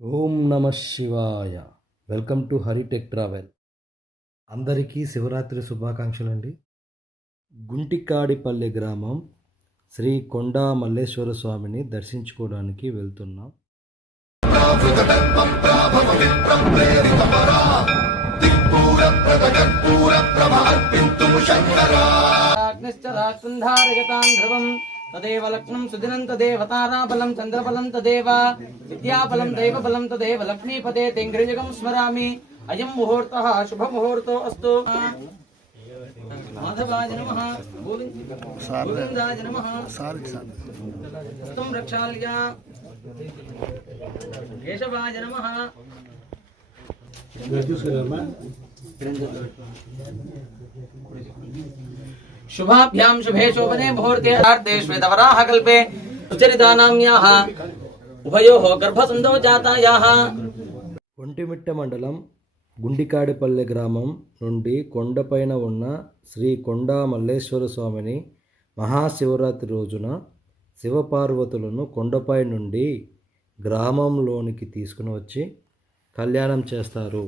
ఓం నమ శివాయ. Welcome to heritage travel. అందరికీ శివరాత్రి శుభాకాంక్షలు అండి గుంటికాడిపల్లె గ్రామం శ్రీ కొండా మల్లేశ్వర స్వామిని దర్శించుకోవడానికి వెళ్తున్నాం. ధ్రువం तदेव लक्ष्मं सुदिनं तदेव ताराबलं चन्द्रबलं तदेव। विद्याबलं दैवबलं तदेव। लक्ष्मीपदे तेङ्ग्रयुगं स्मरामि। अयं मुहूर्तः शुभमुहूर्तो अस्तु। माधवाय नमः। गोविन्दाय नमः। रक्षाल्या। केशवाय नमः। शुभाभ्याम शुभे शोभने मुहूर्ते हार्दे श्वेतवराह कल्पे सुचरितानाम्याः उभयोः गर्भसन्धौ जातायाः ఒంటిమిట్ట మండలం గుండికాడిపల్లె గ్రామం నుండి కొండపైన ఉన్న శ్రీ కొండా మల్లేశ్వర స్వామిని మహాశివరాత్రి రోజున శివపార్వతులను కొండపై నుండి గ్రామంలోనికి తీసుకుని వచ్చి కళ్యాణం చేస్తారు